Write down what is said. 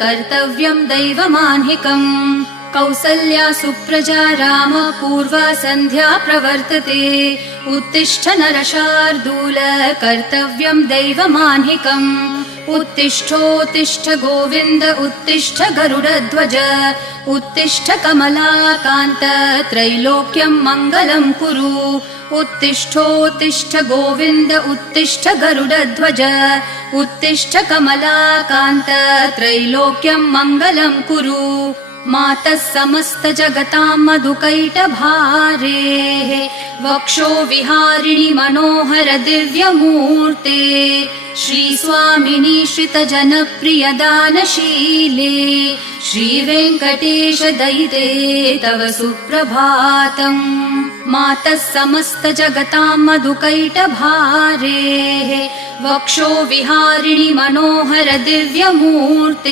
कर्तव्यं दैवमान्हिकम् कौसल्या सुप्रजा राम पूर्वा सन्ध्या प्रवर्तते उत्तिष्ठ नरशार्दूल कर्तव्यं दैवमान्हिकम् उत्तिष्ठोत्तिष्ठ गोविन्द उत्तिष्ठ गरुडध्वज उत्तिष्ठ कमलाकान्त त्रैलोक्यं मङ्गलं कुरु उत्तिष्ठोत्तिष्ठ गोविन्द उत्तिष्ठ गरुडध्वज उत्तिष्ठ कमलाकान्त त्रैलोक्यं मङ्गलं कुरु मातः समस्त जगतां मधुकैटभारेः वक्षो विहारिणि मनोहर दिव्यमूर्ते श्रीस्वामिनि श्रितजनप्रिय दानशीले श्रीवेङ्कटेश दयिते तव सुप्रभातम् मातः समस्त जगतां मधुकैटभारेः वक्षो विहारिणि मनोहर दिव्यमूर्ते